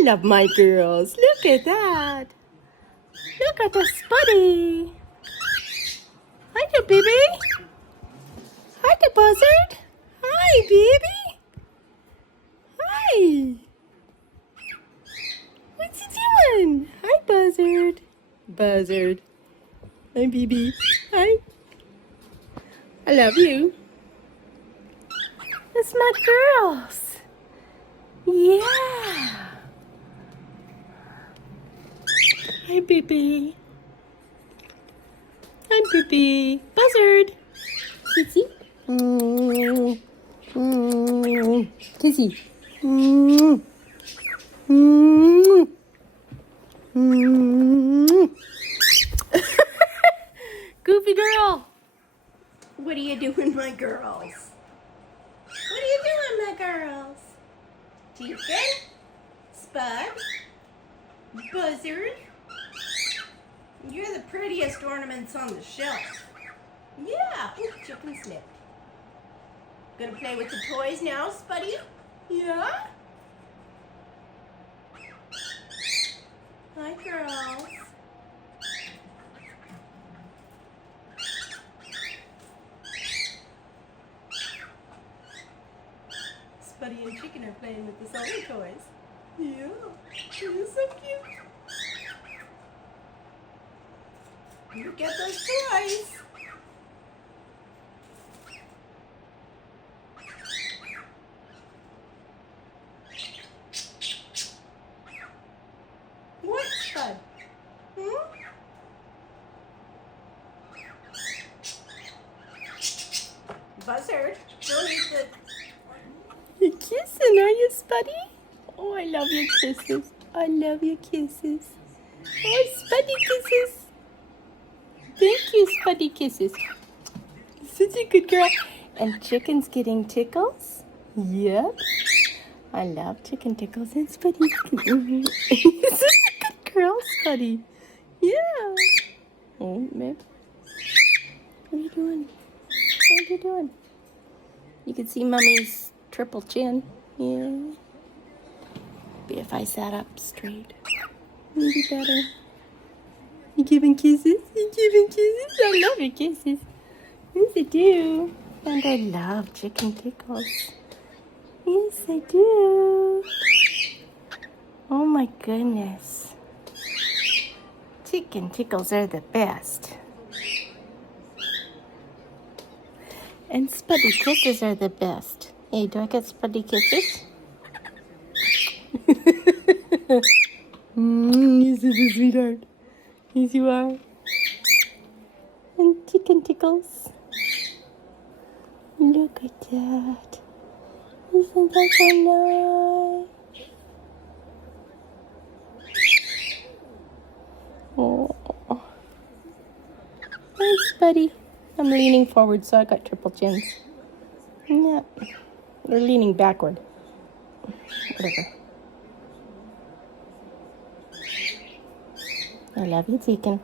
I love my girls. Look at that. Look at the Spuddy. Hi there, baby. Hi there, Buzzard. Hi, baby. Hi. What's he doing? Hi, Buzzard. Buzzard. Hi, baby. Hi. I love you. That's my girls. Yeah. Hi, baby. Hi, baby. Buzzard. Kissy. Kissy. Goofy girl. What are you doing, my girls? What are you doing, my girls? Chicken, Spud, Buzzard. You're the prettiest ornaments on the shelf. Yeah. Ooh, chicken slipped. Gonna play with the toys now, Spuddy? Yeah? Hi, girls. Spuddy and Chicken are playing with the Sully toys. Yeah. You're so cute. Look at those toys. What, Spud? Buzzard, don't eat the... You're kissing, are you, Spuddy? Oh, I love your kisses. I love your kisses. Oh, Spuddy kisses. Thank you, Spuddy kisses. Such a good girl. And Chicken's getting tickles? Yep. I love chicken tickles and Spuddy. Such a good girl, Spuddy. Yeah. Oh, man. What are you doing? What are you doing? You can see Mummy's triple chin. Yeah. Maybe if I sat up straight. Maybe better. You giving kisses? You giving kisses? I love your kisses. Yes, I do. And I love chicken tickles. Yes, I do. Oh my goodness. Chicken tickles are the best. And Spuddy kisses are the best. Hey, do I get Spuddy kisses? You're such a sweetheart. Yes, you are. And chicken tickles. Look at that. Isn't that so nice? Oh. Nice, buddy. I'm leaning forward, so I got triple chins. Yeah. They're leaning backward. Whatever. I love you, Deacon.